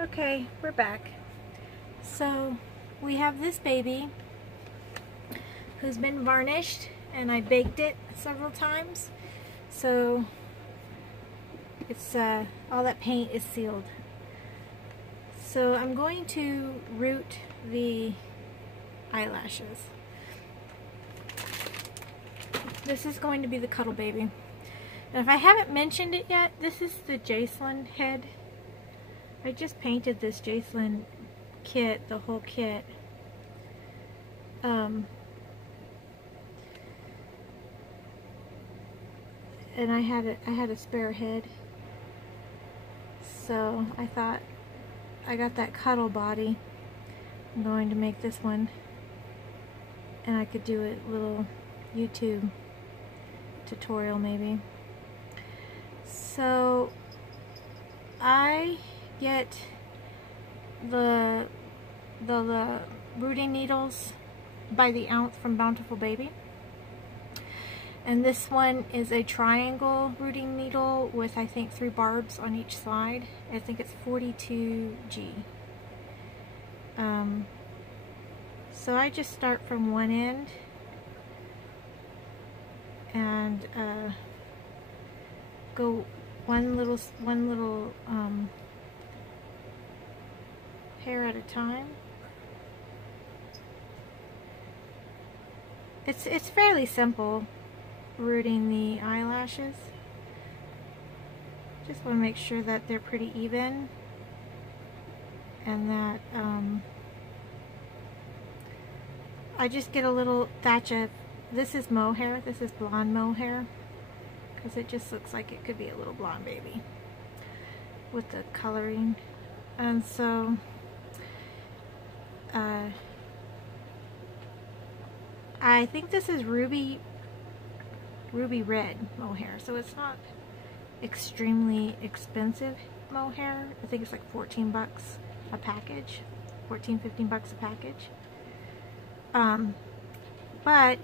Okay, we're back. So we have this baby who's been varnished, and I baked it several times, so it's all that paint is sealed. So I'm going to root the eyelashes. This is going to be the Cuddle baby. And if I haven't mentioned it yet, this is the Jacelyn head. I just painted this Jacelyn kit, the whole kit. And I had a spare head, so I thought, I got that Cuddle body. I'm going to make this one, and I could do a little YouTube tutorial maybe. So I get the rooting needles by the ounce from Bountiful Baby, and this one is a triangle rooting needle with, I think, 3 barbs on each side. I think it's 42G. So I just start from one end and go one little hair at a time. It's fairly simple rooting the eyelashes. Just want to make sure that they're pretty even, and that I just get a little thatch of, this is mohair, this is blonde mohair, because it just looks like it could be a little blonde baby with the coloring. And so I think this is ruby red mohair, so it's not extremely expensive mohair. I think it's like 14 bucks a package, 14-15 bucks a package. But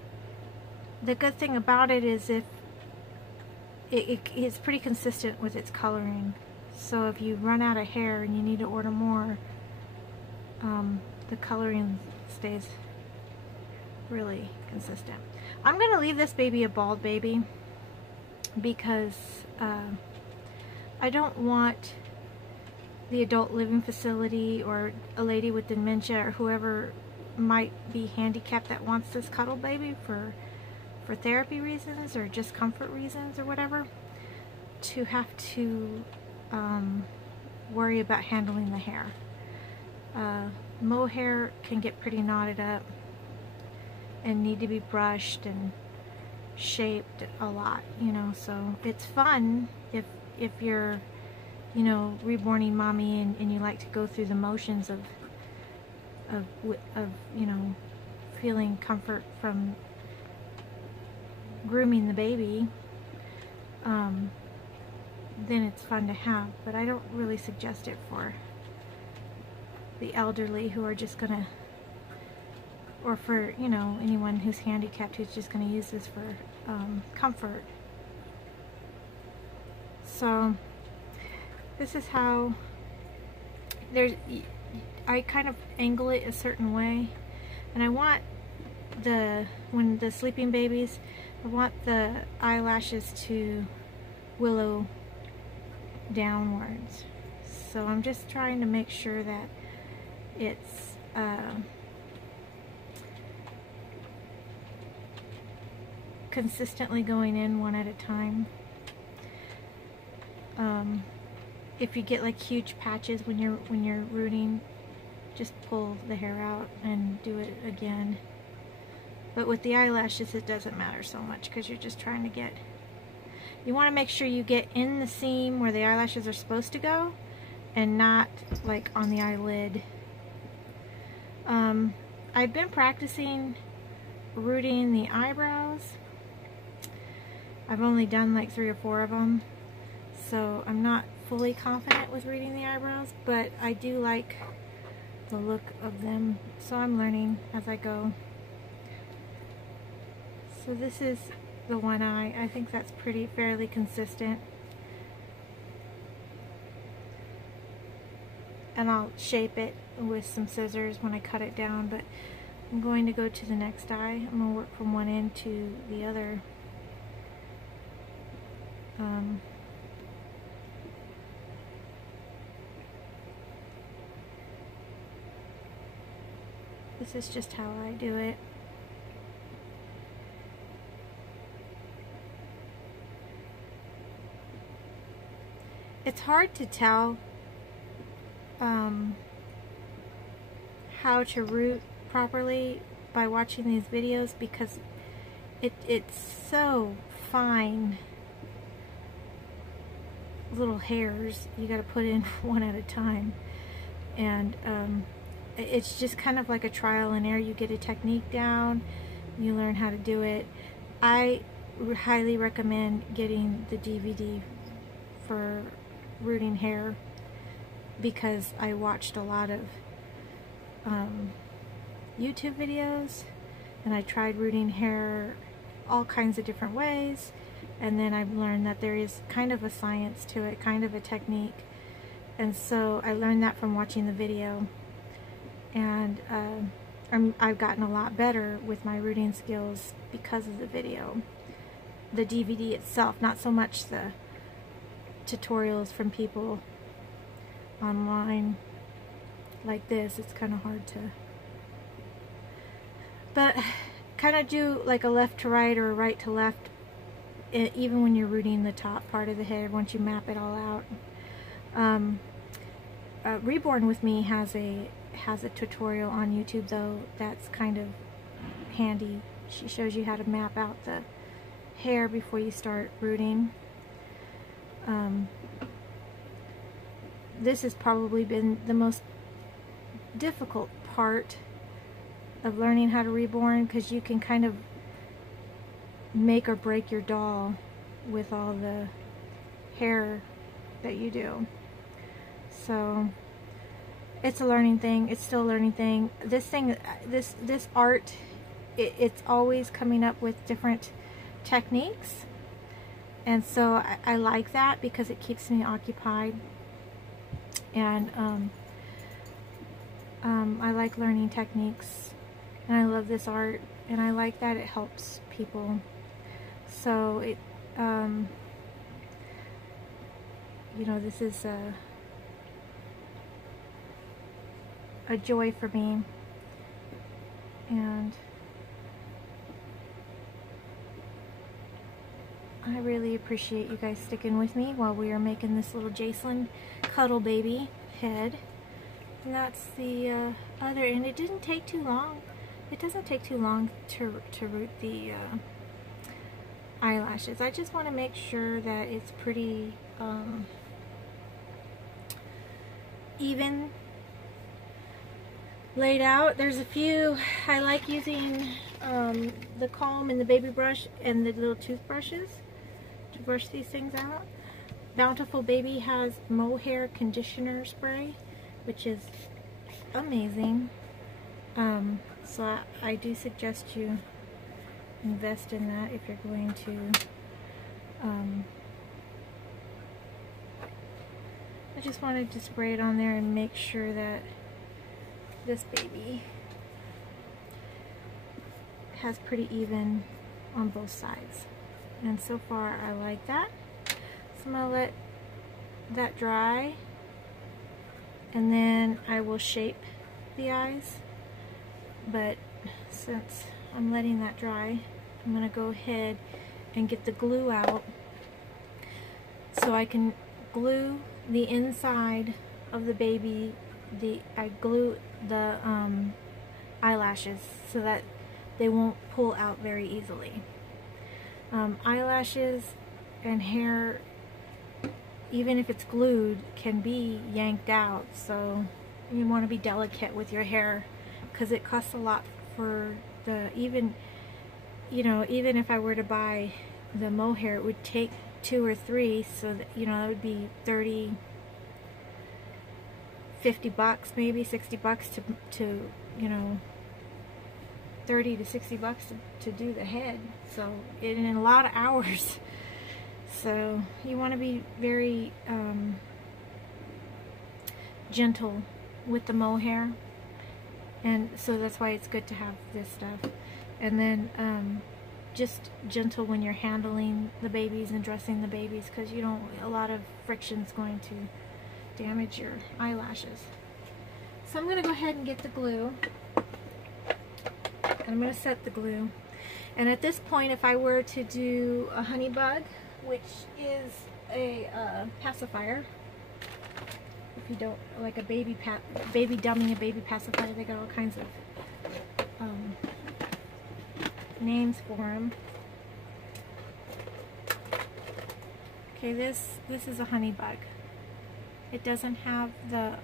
the good thing about it is if it's pretty consistent with its coloring. So if you run out of hair and you need to order more, the coloring stays really consistent. I'm going to leave this baby a bald baby because I don't want the adult living facility or a lady with dementia or whoever might be handicapped that wants this Cuddle baby for therapy reasons or just comfort reasons or whatever, to have to worry about handling the hair. Mohair can get pretty knotted up and need to be brushed and shaped a lot, you know, so it's fun if you're, you know, reborning mommy and you like to go through the motions of you know, feeling comfort from grooming the baby, then it's fun to have. But I don't really suggest it for the elderly who are just gonna, or for, you know, anyone who's handicapped who's just gonna use this for comfort. So this is how I kind of angle it a certain way, and I want when the sleeping babies, I want the eyelashes to willow downwards. So I'm just trying to make sure that it's consistently going in one at a time. If you get like huge patches when you're rooting, just pull the hair out and do it again. But with the eyelashes, it doesn't matter so much because you're just trying to get, you want to make sure you get in the seam where the eyelashes are supposed to go and not like on the eyelid. I've been practicing rooting the eyebrows. I've only done like 3 or 4 of them, so I'm not fully confident with rooting the eyebrows, but I do like the look of them, so I'm learning as I go. So this is the one eye. I think that's fairly consistent. and I'll shape it with some scissors when I cut it down, but I'm going to go to the next eye. I'm going to work from one end to the other. This is just how I do it. It's hard to tell how to root properly by watching these videos because it's so fine little hairs. You got to put in one at a time, and it's just kind of like a trial and error. You get a technique down, you learn how to do it. I highly recommend getting the DVD for rooting hair because I watched a lot of YouTube videos, and I tried rooting hair all kinds of different ways, and then I've learned that there is kind of a science to it, kind of a technique, and so I learned that from watching the video, and I've gotten a lot better with my rooting skills because of the video. The DVD itself, not so much the tutorials from people online like this. It's kind of hard to, but kind of do like a left to right or a right to left, even when you're rooting the top part of the head once you map it all out. Reborn with me has a tutorial on YouTube though that's kind of handy. She shows you how to map out the hair before you start rooting. This has probably been the most difficult part of learning how to reborn because you can kind of make or break your doll with all the hair that you do. So it's a learning thing. It's still a learning thing. This art, it's always coming up with different techniques, and so I like that because it keeps me occupied, and I like learning techniques, and I love this art, and I like that it helps people. So it you know, this is a joy for me, and I really appreciate you guys sticking with me while we are making this little Jacelyn cuddle baby head. And that's the other end. It didn't take too long. It doesn't take too long to root the eyelashes. I just want to make sure that it's pretty even laid out. There's a few, I like using the comb and the baby brush and the little toothbrushes to brush these things out. Bountiful Baby has mohair conditioner spray, which is amazing. So I do suggest you invest in that if you're going to. I just wanted to spray it on there and make sure that this baby has pretty even on both sides, and so far I like that. So I'm gonna let that dry, and then I will shape the eyes. But since I'm letting that dry, I'm gonna go ahead and get the glue out so I can glue the inside of the baby. I glue the eyelashes so that they won't pull out very easily. Eyelashes and hair, even if it's glued, can be yanked out, so you want to be delicate with your hair because it costs a lot for the, even if I were to buy the mohair, it would take 2 or 3, so that, it would be 30, 50 bucks, maybe 60 bucks to 30 to 60 bucks to do the head. So in a lot of hours. So you want to be very gentle with the mohair, and so that's why it's good to have this stuff. And then just gentle when you're handling the babies and dressing the babies, because you don't, a lot of friction's going to damage your eyelashes. So I'm going to go ahead and get the glue, and I'm going to set the glue. And at this point, if I were to do a honey bug, which is a pacifier, if you don't, like a baby dummy, a baby pacifier, they got all kinds of names for them. Okay, this is a honey bug. It doesn't have the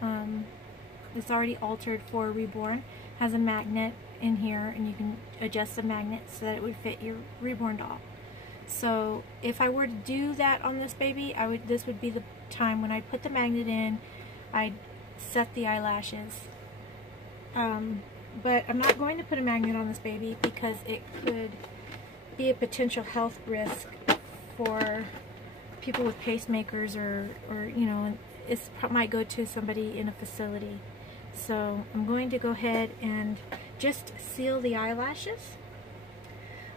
it's already altered for reborn. Has a magnet in here, and you can adjust the magnet so that it would fit your reborn doll. So if I were to do that on this baby, this would be the time when I put the magnet in. I'd set the eyelashes. But I'm not going to put a magnet on this baby because it could be a potential health risk for people with pacemakers, or you know, it might go to somebody in a facility. So I'm going to go ahead and just seal the eyelashes.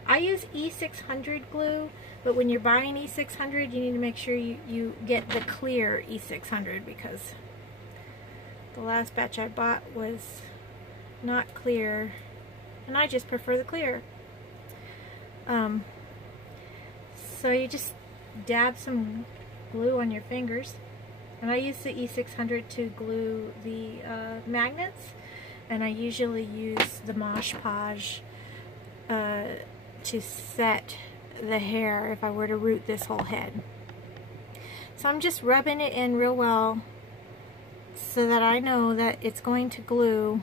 I use E600 glue, but when you're buying E600, you need to make sure you get the clear E600, because the last batch I bought was not clear, and I just prefer the clear. So you just dab some glue on your fingers, and I use the E600 to glue the magnets, and I usually use the Mosh Podge to set the hair if I were to root this whole head. So I'm just rubbing it in real well so that I know that it's going to glue.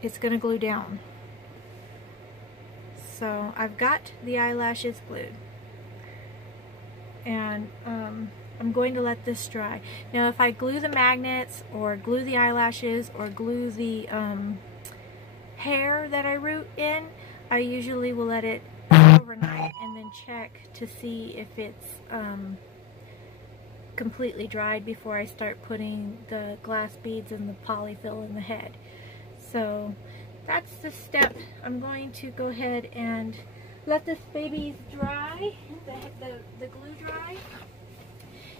It's going to glue down. So I've got the eyelashes glued, and I'm going to let this dry. Now if I glue the magnets or glue the eyelashes or glue the hair that I root in, I usually will let it overnight and then check to see if it's completely dried before I start putting the glass beads and the polyfill in the head. So that's the step. I'm going to go ahead and let this baby dry, the glue dry,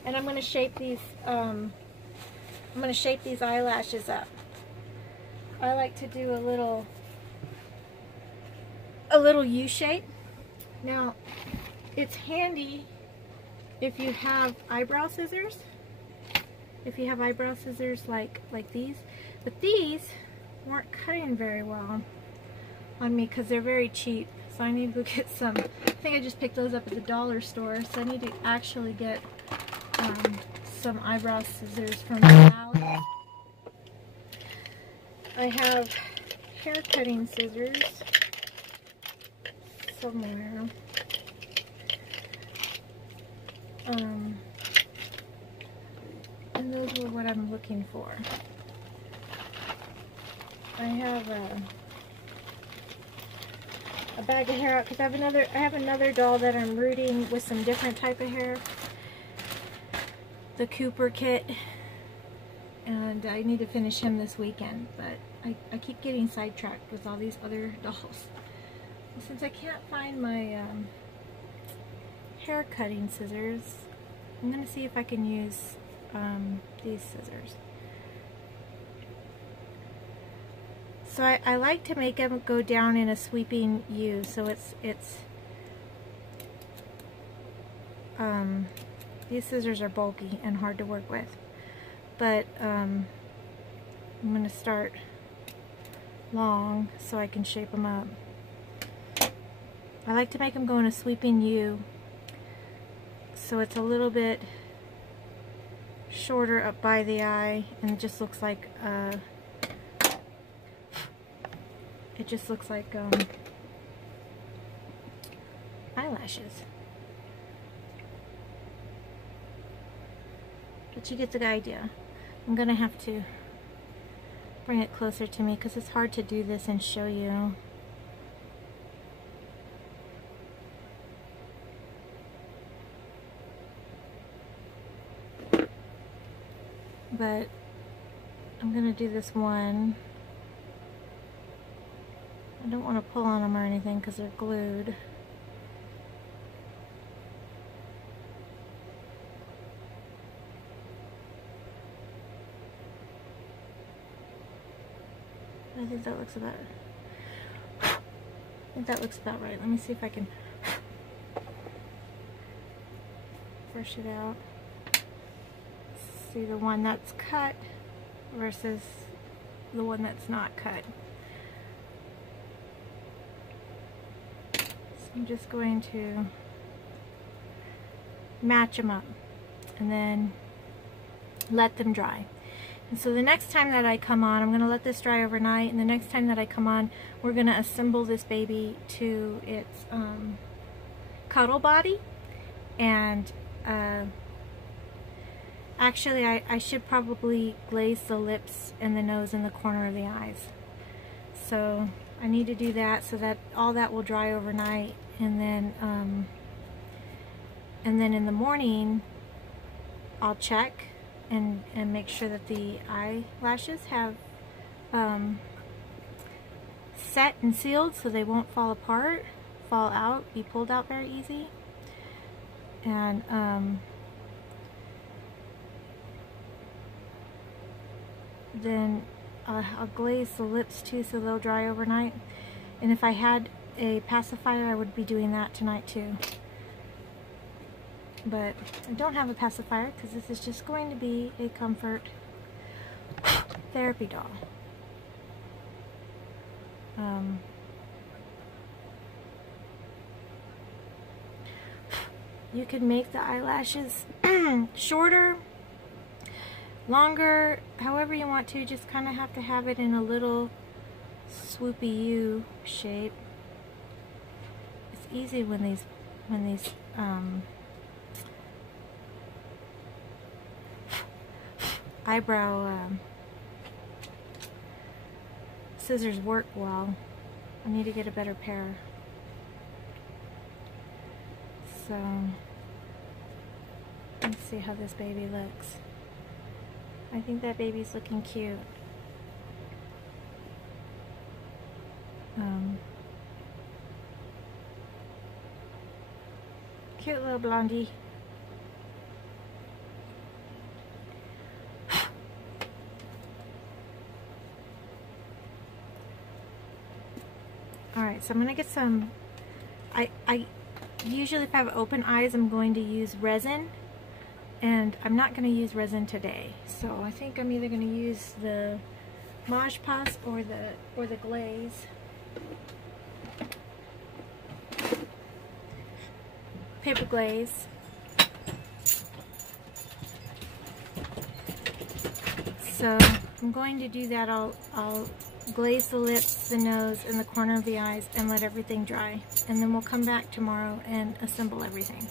and I'm going to shape these. I'm going to shape these eyelashes up. I like to do a little U shape. Now, it's handy if you have eyebrow scissors. If you have eyebrow scissors like these, but these weren't cutting very well on me because they're very cheap. So I need to go get some. I think I just picked those up at the dollar store. So I need to actually get some eyebrow scissors from Valley. I have hair cutting scissors somewhere. And those were what I'm looking for. I have a bag of hair out because I have another doll that I'm rooting with some different type of hair, the Cooper kit, and I need to finish him this weekend, but I keep getting sidetracked with all these other dolls. And since I can't find my hair cutting scissors, I'm going to see if I can use these scissors. So I like to make them go down in a sweeping U, so these scissors are bulky and hard to work with, but I'm going to start long so I can shape them up. I like to make them go in a sweeping U, so it's a little bit shorter up by the eye, and it just looks like eyelashes. But you get the idea. I'm gonna have to bring it closer to me because it's hard to do this and show you. but I'm gonna do this one. I don't want to pull on them or anything because they're glued. I think that looks about right. Let me see if I can brush it out. See the one that's cut versus the one that's not cut. So I'm just going to match them up and then let them dry. And so the next time that I come on, I'm going to let this dry overnight, and the next time that I come on, we're going to assemble this baby to its cuddle body. And actually I should probably glaze the lips and the nose and the corner of the eyes. So I need to do that so that all that will dry overnight, and then in the morning I'll check and make sure that the eyelashes have set and sealed so they won't fall apart, fall out, be pulled out very easy. And then I'll glaze the lips too so they'll dry overnight. And if I had a pacifier, I would be doing that tonight too. But I don't have a pacifier because this is just going to be a comfort therapy doll. You can make the eyelashes shorter, longer, however you want to. Just kind of have to have it in a little swoopy U shape. It's easy when these eyebrow scissors work well. I need to get a better pair. So let's see how this baby looks. I think that baby's looking cute. Cute little blondie. Alright, so I'm going to get some, I usually if I have open eyes I'm going to use resin, and I'm not going to use resin today. So I think I'm either going to use the Mod Podge or the glaze. Paper glaze. So I'm going to do that. I'll glaze the lips, the nose, and the corner of the eyes and let everything dry. And then we'll come back tomorrow and assemble everything.